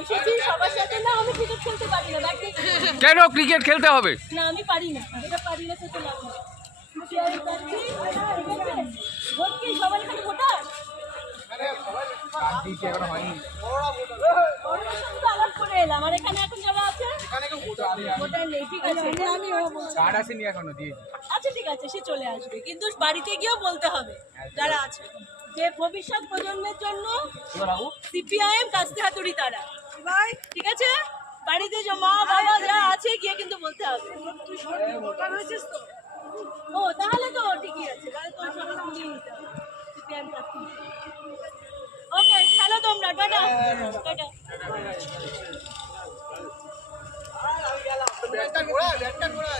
এসেছি সবার সাথে না, আমি ক্রিকেট খেলতে পারি না। কেন ক্রিকেট খেলতে হবে? না আমি পারি না, এটা পারি না তো লাভ নেই। ভোট কি সবার এখানে ভোটার? আলাপ করে এলাম, আর এখানে এখন যারা আছে ভোটার নেই। ঠিক আছে, আচ্ছা ঠিক আছে, সে চলে আসবে, কিন্তু বাড়িতে গিয়েও বলতে হবে যারা আছে যে ভবিষ্যৎ প্রজন্মের জন্য সিপিআইএম কাস্তে হাতুড়ি তারা। ঠিক আছে, বাড়িতে যে মা বাবা যা আছে গিয়ে কিন্তু বলতে হবে। ও তাহলে তো ঠিকই আছে, তাহলে তো সবাই নিয়ে নিতে হবে সিপিআইএম কাস্তে। ওকে, খেলো তোমরা, টাটা টাটা। ব্যাটটা ঘোরা